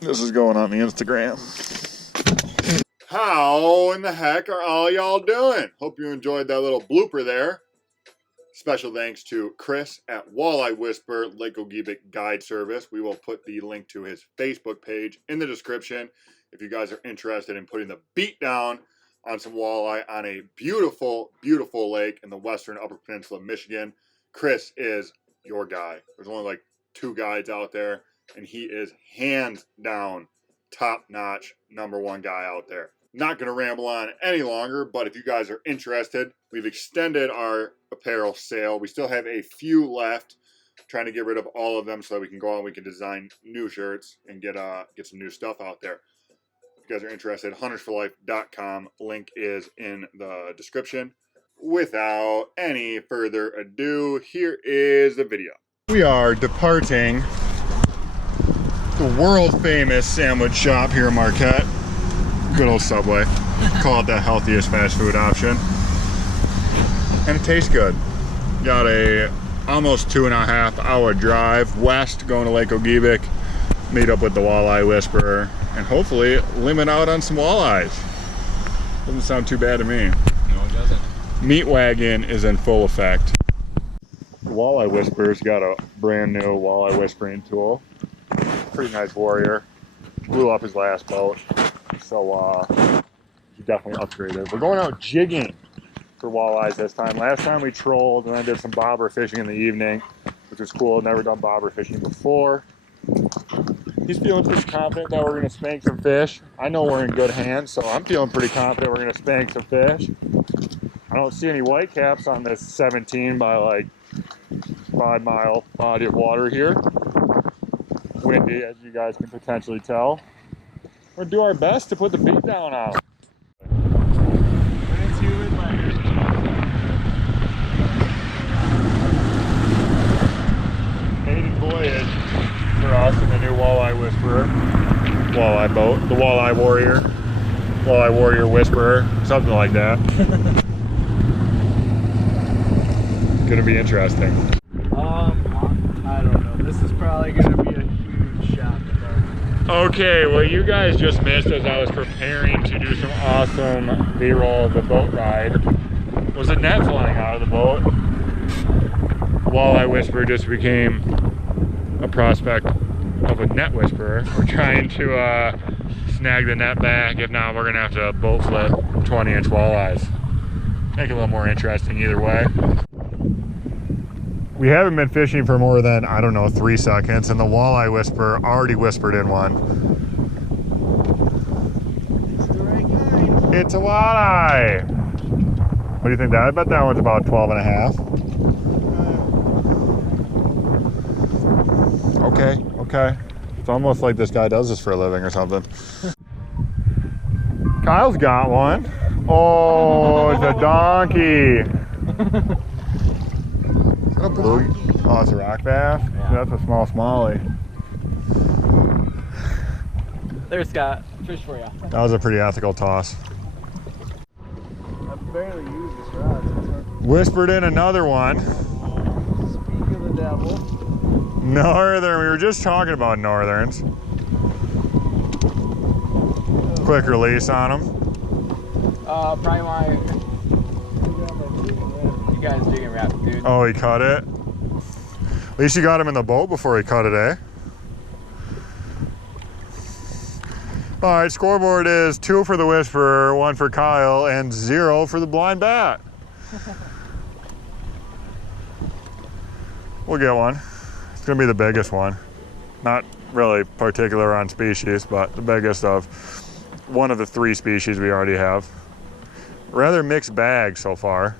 This is going on the Instagram. How in the heck are all y'all doing? Hope you enjoyed that little blooper there. Special thanks to Chris at Walleye Whisperer Lake Gogebic Guide Service. We will put the link to his Facebook page in the description if you guys are interested in putting the beat down on some walleye on a beautiful, beautiful lake in the western Upper Peninsula of Michigan. Chris is your guy. There's only like 2 guides out there, and he is hands down top-notch #1 guy out there. Not going to ramble on any longer, but if you guys are interested, we've extended our apparel sale. We still have a few left, trying to get rid of all of them so that we can go out and we can design new shirts and get some new stuff out there. If you guys are interested, huntersforlife.com. Link is in the description. Without any further ado, here is the video. We are departing the world famous sandwich shop here in Marquette. Good old Subway. Call it the healthiest fast food option. And it tastes good. Got a almost 2.5 hour drive west going to Lake Gogebic. Meet up with the Walleye Whisperer and hopefully limit out on some walleyes. Doesn't sound too bad to me. No, it doesn't. Meat wagon is in full effect. The Walleye Whisperer's got a brand new walleye whispering tool. Pretty nice warrior. Blew up his last boat. So he definitely upgraded. We're going out jigging for walleyes this time. Last time we trolled and then did some bobber fishing in the evening, which was cool. Never done bobber fishing before. He's feeling pretty confident that we're going to spank some fish. I know we're in good hands, so I'm feeling pretty confident we're going to spank some fish. I don't see any whitecaps on this 17 by like 5 mile body of water here. Windy, as you guys can potentially tell. We're gonna do our best to put the beat down on. When it's humid, maiden voyage for us in the new Walleye Whisperer. Walleye boat, the Walleye Warrior. Walleye Warrior Whisperer, something like that. Gonna be interesting. I don't know. This is probably gonna be a huge shot. Okay, well you guys just missed as I was preparing to do some awesome B-roll of the boat ride. Was a net flying out of the boat. Walleye Whisperer just became a prospect of a net whisperer. We're trying to snag the net back. If not, we're gonna have to boat flip 20-inch walleyes. Make it a little more interesting either way. We haven't been fishing for more than, I don't know, 3 seconds, and the Walleye Whisperer already whispered in one. It's the right kind. It's a walleye! What do you think, Dad? I bet that one's about 12.5. Okay, okay. It's almost like this guy does this for a living or something. Kyle's got one. Oh, it's a donkey. A blue? Oh, it's a rock bass? Yeah. That's a small smallie. There's Scott. Fish for you. That was a pretty ethical toss. I've barely used this rod. Whispered in another one. Speaking of the devil. Northern. We were just talking about northerns. Quick release on them. Probably my... You guys digging wrap, dude. Oh, he cut it? At least you got him in the boat before he cut it, eh? All right, scoreboard is 2 for the Whisperer, 1 for Kyle, and 0 for the blind bat. We'll get one. It's gonna be the biggest one. Not really particular on species, but the biggest of one of the 3 species we already have. Rather mixed bag so far.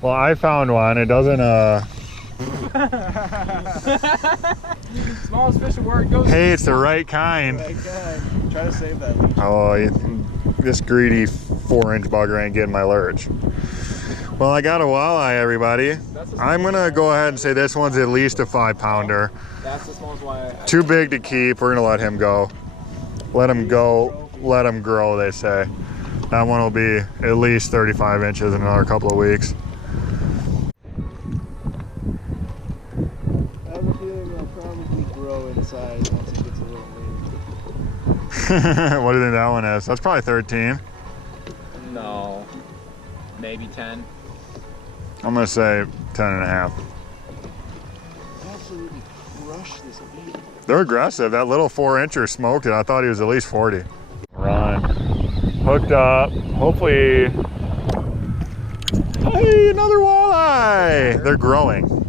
Well, I found one. It doesn't, Smallest fish of work goes. Hey, it's the right kind. Right kind. Try to save that. Oh, this greedy 4-inch bugger ain't getting my lurch. Well, I got a walleye, everybody. I'm gonna go ahead and say this one's at least a 5-pounder. That's the smallest walleye. Too big to keep. We're gonna let him go. Let him go. Let him grow, they say. That one will be at least 35 inches in another couple of weeks. I have a feeling it'll probably grow in size once it gets a little weird. What do you think that one is? That's probably 13. No, maybe 10. I'm gonna say 10 and a half. Absolutely crush this beat. They're aggressive. That little 4-incher smoked it. I thought he was at least 40. Run. Hooked up. Hopefully. Hey, another walleye. They're growing.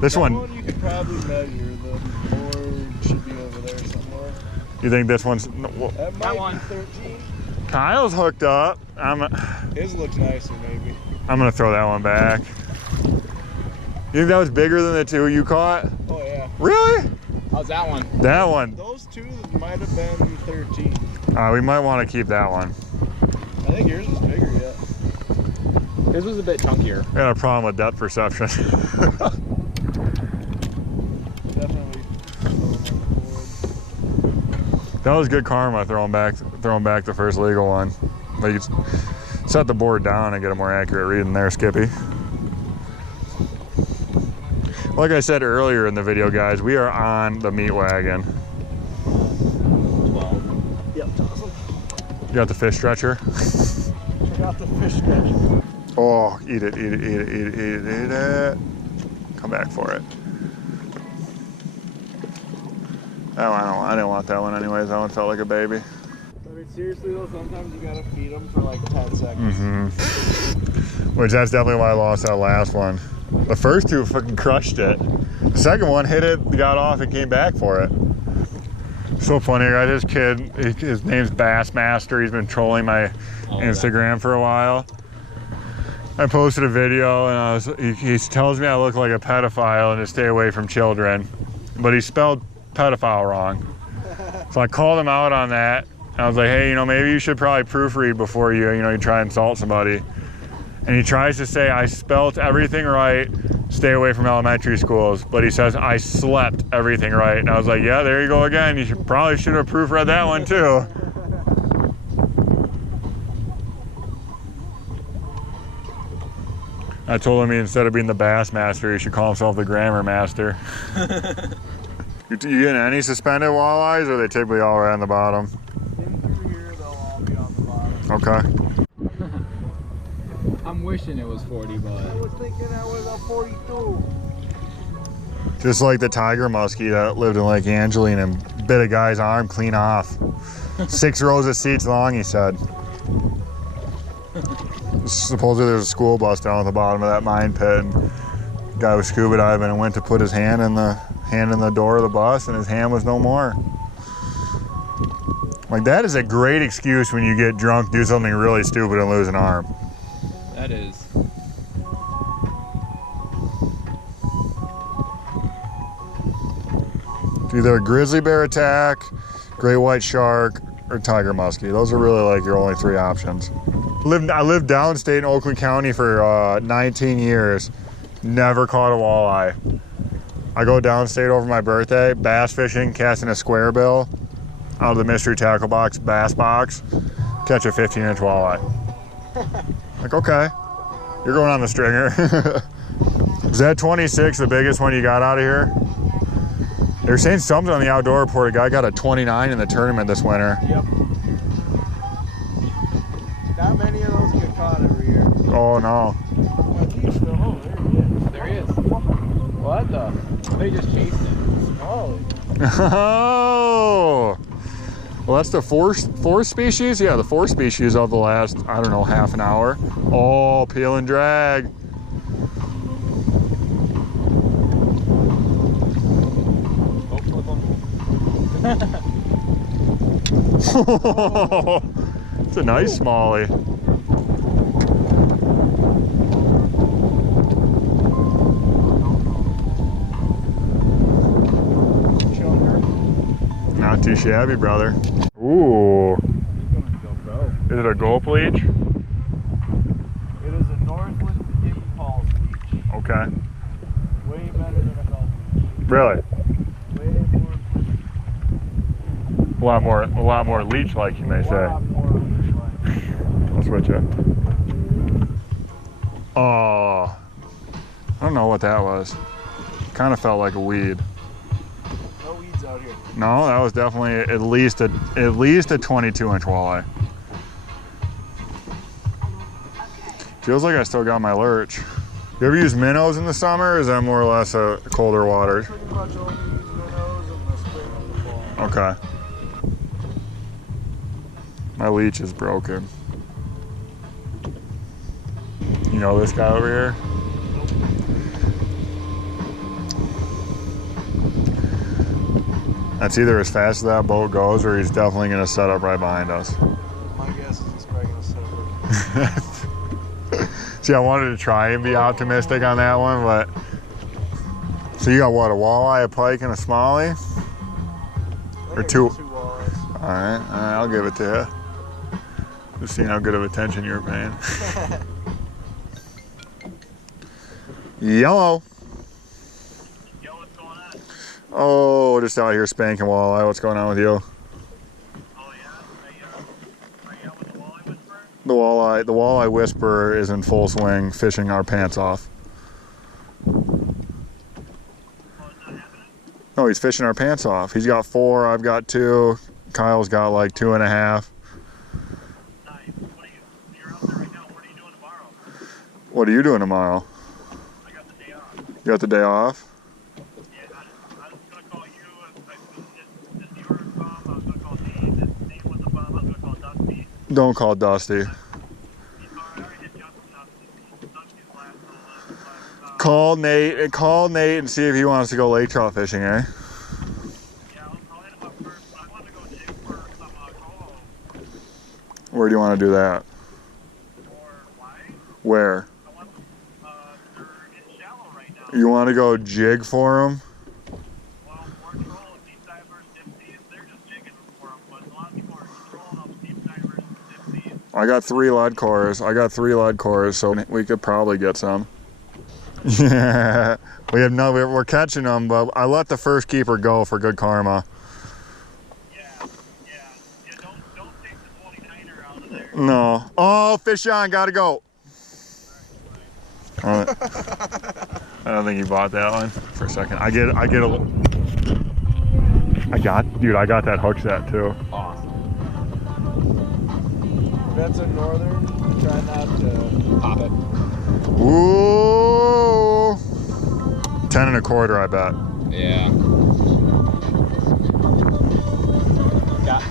This one you could probably measure. The board should be over there somewhere. You think this one's? That might be 13. Kyle's hooked up. His looks nicer, maybe. I'm gonna throw that one back. You think that was bigger than the two you caught? Oh yeah. Really? How's that one? That one. Those two might have been 13. We might want to keep that one. I think yours was bigger yet. His was a bit chunkier. I got a problem with depth perception. Definitely. That was good karma throwing back the first legal one. But you set the board down and get a more accurate reading there, Skippy. Like I said earlier in the video, guys, we are on the meat wagon. 12. Yep, awesome. You got the fish stretcher? I got the fish stretcher. Oh, eat it, eat it, eat it, eat it, eat it, eat it. Come back for it. Oh, I didn't want that one anyways. That one felt like a baby. I mean, seriously though, sometimes you gotta feed them for like 10 seconds. Which that's definitely why I lost that last one. The first two fucking crushed it. The second one hit it, got off, and came back for it. So funny, guys. This kid, his name's Bassmaster. He's been trolling my Instagram for a while. I posted a video, and he tells me I look like a pedophile and to stay away from children, but he spelled pedophile wrong. So I called him out on that. I was like, hey, you know, maybe you should probably proofread before you try and insult somebody. And he tries to say I spelt everything right, stay away from elementary schools, but he says I slept everything right. And I was like, yeah, there you go again. You probably should have proofread that one too. I told him instead of being the bass master, he should call himself the grammar master. You getting any suspended walleyes, or are they typically all right on the bottom? In through here, they'll all be on the bottom. Okay. I'm wishing it was 40, but I was thinking that was a 42. Just like the tiger muskie that lived in Lake Angeline and bit a guy's arm clean off. 6 rows of seats long, he said. Supposedly there's a school bus down at the bottom of that mine pit, and the guy was scuba diving and went to put his hand in the door of the bus, and his hand was no more. Like, that is a great excuse when you get drunk, do something really stupid, and lose an arm. that is. It's either a grizzly bear attack, great white shark, or tiger muskie. Those are really like your only 3 options. I lived downstate in Oakland County for 19 years. Never caught a walleye. I go downstate over my birthday, bass fishing, casting a square bill out of the mystery tackle box, bass box, catch a 15-inch walleye. Like, okay, you're going on the stringer. Is that 26 the biggest one you got out of here? They're saying something on the outdoor report. A guy got a 29 in the tournament this winter. Yep. Not many of those get caught every year. Oh no. At least, oh, there he is. There he is. What the? They just chased it. Oh. Oh. Well, that's the fourth species? Yeah, the 4th species of the last, I don't know, half an hour. Oh, peel and drag. Go flip them. It's a nice smallie. Not too shabby, brother. Ooh. Is it a gulp leech? It is a Northland impulse leech. Okay. Way better than a gulp leech. Really? Way more. A lot more leech-like, you may say. A lot more leech-like. I'll switch it. Oh. I don't know what that was. Kind of felt like a weed. No weeds these out here. No, that was definitely at least a 22-inch walleye. Feels like I still got my lurch. You ever use minnows in the summer, or is that more or less a colder water? Pretty much only use minnows in the spring and the fall. Okay. My leech is broken. You know this guy over here? That's either as fast as that boat goes, or he's definitely gonna set up right behind us. My guess is he's probably gonna set up. See, I wanted to try and be optimistic on that one, but. So you got what, a walleye, a pike, and a smallie? Or two? Two walleyes. All right, I'll give it to you. Just seeing how good of attention you're paying. Yellow. Yo, what's going on? Oh, just out here spanking walleye. What's going on with you? Oh yeah? Are you out with the walleye whisperer? The walleye whisperer is in full swing, fishing our pants off. Oh, it's not happening? No, he's fishing our pants off. He's got 4, I've got 2. Kyle's got like 2.5. Nice. You're out there right now. What are you doing tomorrow? What are you doing tomorrow? I got the day off. You got the day off? Yeah, I was going to call you. If you were a bum, I was going to call Dave. If Dave was a bum, I was going to call Dusty. Don't call Dusty. I already hit Dusty's last Call Nate and see if he wants to go lake trout fishing, eh? Yeah, I'll hit him up first, but I wanted to go jig for some coho. Where do you want to do that? Or why? Where? I want they're in shallow right now. You want to go jig for him? Well, more trolling deep divers, dip seas, they're just jigging for them, but a lot of people are trolling them deep divers, dip seas. I got 3 lead cores, so we could probably get some. Yeah, we're catching them, but I let the first keeper go for good karma. Yeah, don't take the 29er out of there. No. Oh, fish on, gotta go. I don't think he bought that one for a second. I get a little. I got that hook set too. Awesome. If that's a northern, try not to Pop it. Ooh. 10 1/4, I bet. Yeah. Got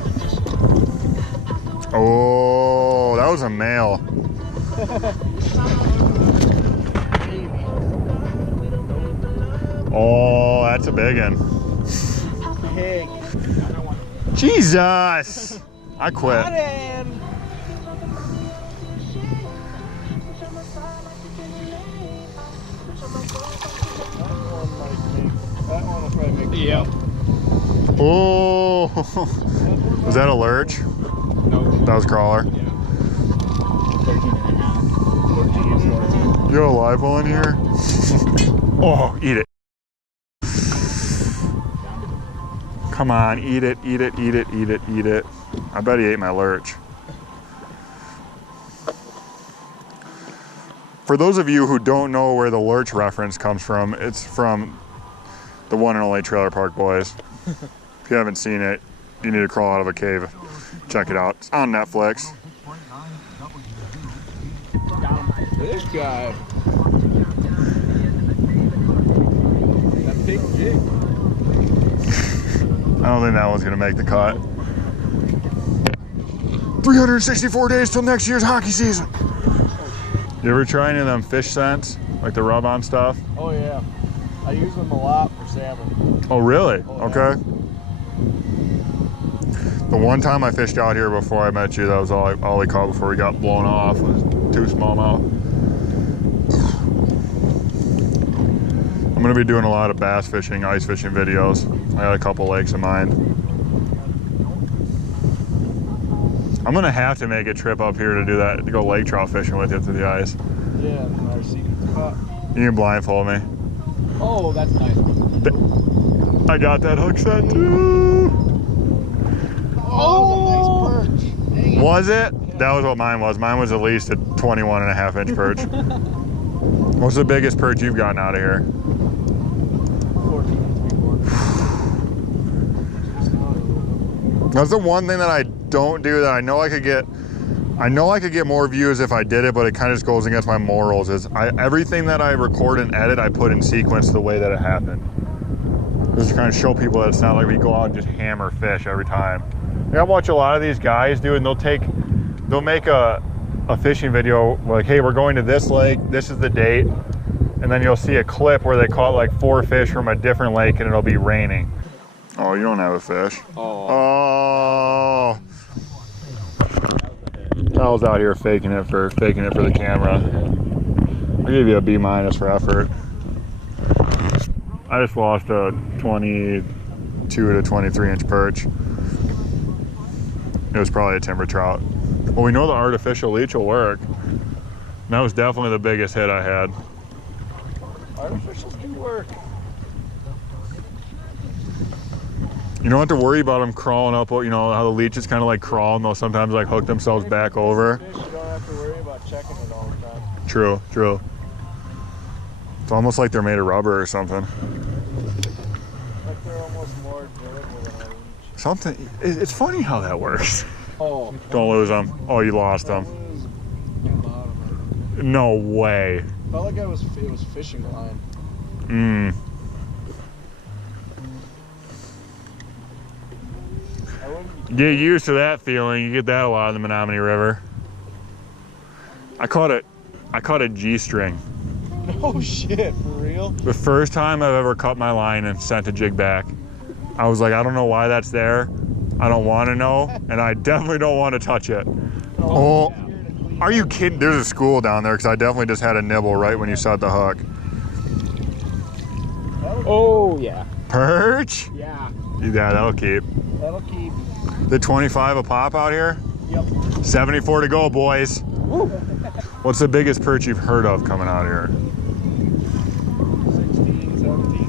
Oh, that was a male. Oh, that's a big one. pig. Jesus! I quit. Got him. That one will probably make the Yep. cut. Oh, was that a lurch? Nope. That was a crawler. Yeah. 13.5. Almost 14. You got a live one here? Oh, eat it. Come on, eat it, eat it, eat it, eat it, eat it. I bet he ate my lurch. For those of you who don't know where the lurch reference comes from, it's from the one and only Trailer Park Boys. If you haven't seen it, you need to crawl out of a cave. Check it out. It's on Netflix. This guy. That big jig. I don't think that one's gonna make the cut. 364 days till next year's hockey season. You ever try any of them fish scents? Like the rub-on stuff? Oh yeah, I use them a lot for salmon. Oh really? Oh, yeah. Okay. The one time I fished out here before I met you, that was all we caught before we got blown off was 2 smallmouth. I'm gonna be doing a lot of bass fishing, ice fishing videos. I got a couple lakes in mind. I'm gonna have to make a trip up here to do that, to go lake trout fishing with you through the ice. Yeah, our secret spot. You can blindfold me. Oh, that's nice. I got that hook set too. Oh, that was a nice perch. Dang it. Was it? That was what mine was. Mine was at least a 21.5-inch perch. What's the biggest perch you've gotten out of here? 14 3/4. That's the one thing that I don't do that I know I could get. I know I could get more views if I did it, but it kind of just goes against my morals. Is everything that I record and edit, I put in sequence the way that it happened. Just to kind of show people that it's not like we go out and just hammer fish every time. I watch a lot of these guys, dude, and they'll make a fishing video like, hey, we're going to this lake, this is the date, and then you'll see a clip where they caught like 4 fish from a different lake and it'll be raining. Oh, you don't have a fish. Oh. Kyle's out here faking it for the camera. I'll give you a B- for effort. I just lost a 22 to 23 inch perch. It was probably a timber trout. Well, we know the artificial leech will work. And that was definitely the biggest hit I had. Artificials do work. You don't have to worry about them crawling up, you know, how the leeches kind of like crawl and they'll sometimes like hook themselves back over. Fish, you don't have to worry about checking it all the time. True, true. It's almost like they're made of rubber or something. Like they're almost more durable than a leech. Something, it's funny how that works. Oh. Don't lose them. Oh, you lost them. No way. Felt like it was fishing line. Mmm. Get used to that feeling. You get that a lot in the Menominee River. I caught a G-string. No shit, for real? The first time I've ever cut my line and sent a jig back. I was like, I don't know why that's there. I don't want to know, and I definitely don't want to touch it. Oh, are you kidding? There's a school down there because I definitely just had a nibble right when you set the hook. Oh, yeah. Perch? Yeah. Yeah, that'll keep. That'll keep. The 25 a pop out here? Yep. 74 to go, boys. Woo. What's the biggest perch you've heard of coming out here? 16, 17.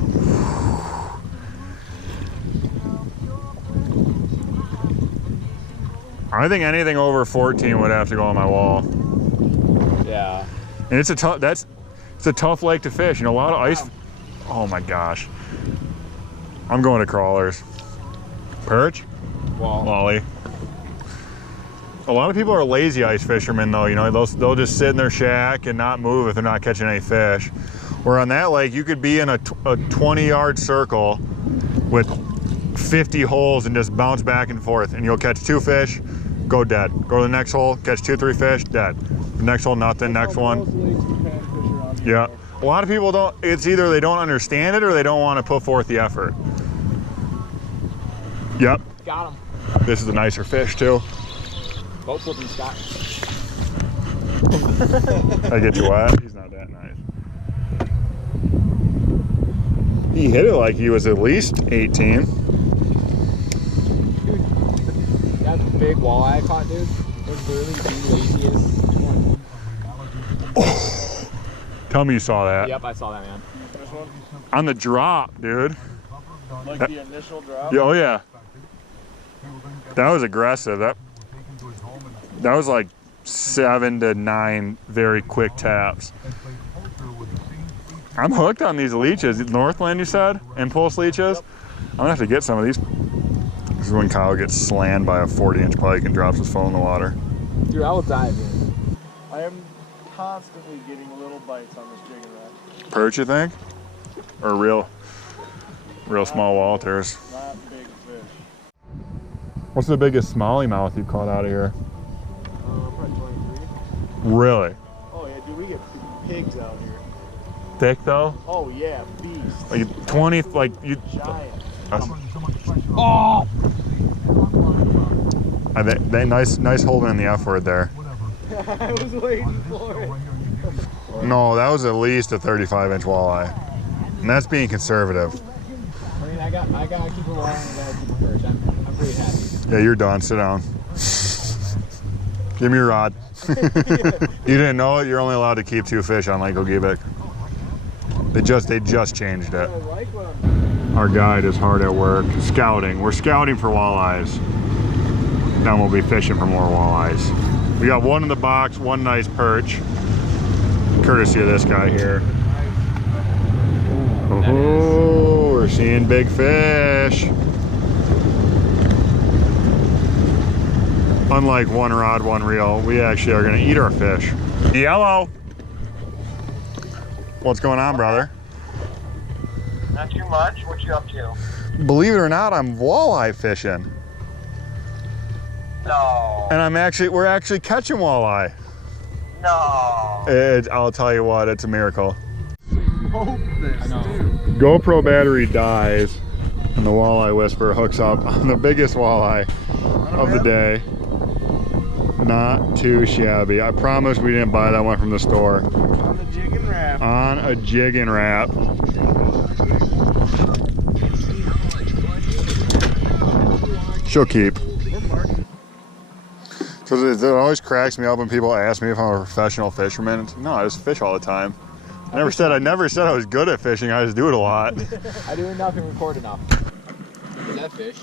I think anything over 14 would have to go on my wall. Yeah. And it's a tough lake to fish. You know, a lot of ice. Oh my gosh. I'm going to crawlers. Perch? Walleye. A lot of people are lazy ice fishermen though, you know, they'll just sit in their shack and not move if they're not catching any fish. Where on that lake, you could be in a 20-yard circle with 50 holes and just bounce back and forth and you'll catch 2 fish, go dead. Go to the next hole, catch 2, 3 fish, dead. The next hole, nothing, next one. Yeah. A lot of people don't, it's either they don't understand it or they don't want to put forth the effort. Yep. Got him. This is a nicer fish too. Boat flipping Scott. I get you wet? He's not that nice. He hit it like he was at least 18. Dude, that big walleye I caught, dude, was literally the laziest one. Oh. Tell me you saw that. Yep, I saw that, man. This one? On the drop, dude. Like the initial drop? Yeah, oh yeah. That was aggressive. That was like 7 to 9 very quick taps. I'm hooked on these leeches. Northland, you said? Impulse leeches? Yep. I'm gonna have to get some of these. This is when Kyle gets slammed by a 40-inch pike and drops his phone in the water. Dude, I will dive in. I am constantly getting little bites on this jigging rod. Perch, you think? Or real small Walters? Not big fish. What's the biggest smallmouth you've caught out of here? Probably 23. Really? Oh yeah, dude, we get pigs out here. Thick though? Oh yeah, beast. Like 20, like you. Giant. Oh! I think nice holding in the F word there. I was waiting for it. No, that was at least a 35-inch walleye, and that's being conservative. I mean, I gotta keep it walleye and I gotta keep it perch. I'm pretty happy. Yeah, you're done. Sit down. Give me your rod. You didn't know it? You're only allowed to keep 2 fish on Lake Gogebic. They just changed it. I like what I'm... Our guide is hard at work scouting. We're scouting for walleyes. Then we'll be fishing for more walleyes. We got one in the box, one nice perch, courtesy of this guy here. Oh, we're seeing big fish. Unlike one rod, one reel, we actually are gonna eat our fish. Yellow. What's going on, brother? Not too much. What you up to? Believe it or not, I'm walleye fishing. No. And we're actually catching walleye. No. I'll tell you what, it's a miracle. Hope this, dude. GoPro battery dies and the walleye whisperer hooks up on the biggest walleye of the day. Not too shabby. I promise we didn't buy that one from the store. On the jig and wrap. On a jig and wrap. She'll keep. So it always cracks me up when people ask me if I'm a professional fisherman. No, I just fish all the time. I never said I was good at fishing. I just do it a lot. I do enough and record enough. Is that fish?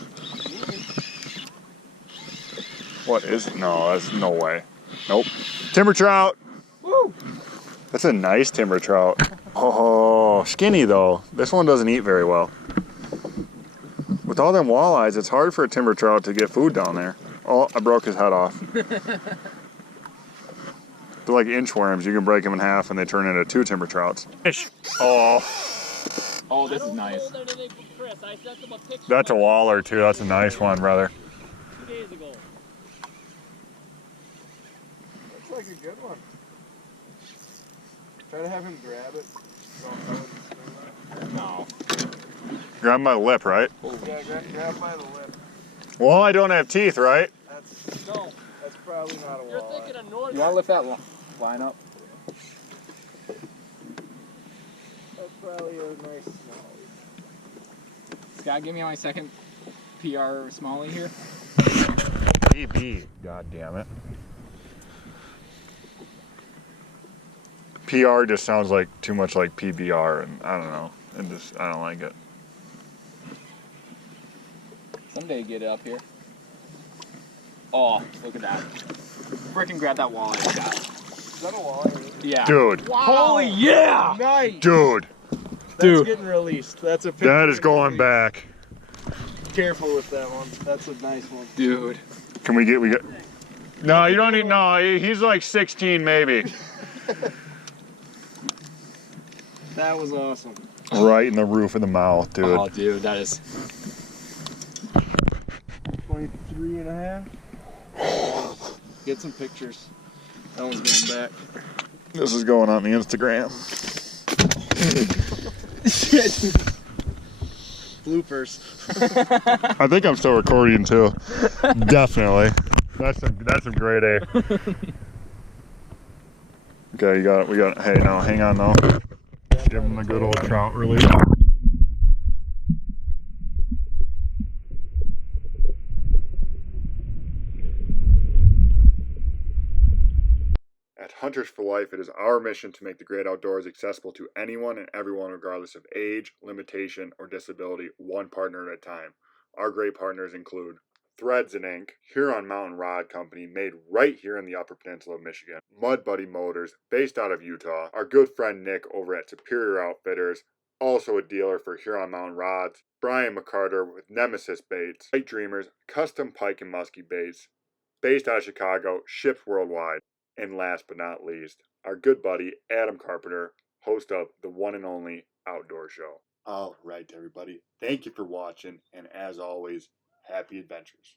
What is it? No, that's no way. Nope. Timber trout. Woo! That's a nice timber trout. Oh, skinny though. This one doesn't eat very well. With all them walleyes, it's hard for a timber trout to get food down there. Oh, I broke his head off. They're like inchworms. You can break them in half and they turn into 2 timber trouts. Fish. Oh. Oh, this is nice. That's a waller too. That's a nice one, brother. 2 days ago. Looks like a good one. Try to have him grab it. No. Grab my lip, right? Yeah, grab by the lip. Walleye don't have teeth, right? That's probably not a walleye. You're thinking of northern. You want to lift that line up? That's probably a nice smallie. Scott, give me my second PR smallie here. PB. God damn it. PR just sounds like too much like PBR, and I don't know. I don't like it. Someday get it up here. Oh, look at that. Freaking grab that walleye, Scott. Is that a walleye? Yeah. Dude. Wow. Holy yeah! Nice! Dude. That's getting released. That's a picture. That is going back. Careful with that one. That's a nice one. Dude. Can we get, no, you don't need, no, he's like 16 maybe. That was awesome. Right in the roof of the mouth, dude. Oh, dude, that is... 23 and a half. Get some pictures. That one's going back. This is going on the Instagram. Bloopers. I think I'm still recording too. Definitely. That's some grade A. Okay, we got it. Hey, now hang on though. Give him the good old trout release. At Hunters for Life, it is our mission to make the great outdoors accessible to anyone and everyone regardless of age, limitation, or disability, one partner at a time. Our great partners include Threads and Ink, Huron Mountain Rod Company, made right here in the Upper Peninsula of Michigan, Mud Buddy Motors, based out of Utah, our good friend Nick over at Superior Outfitters, also a dealer for Huron Mountain Rods, Brian McCarter with Nemesis Baits, White Dreamers, custom pike and muskie baits, based out of Chicago, shipped worldwide. And last but not least, our good buddy Adam Carpenter, host of the one and only Outdoor Show. All right, everybody. Thank you for watching, and as always, happy adventures.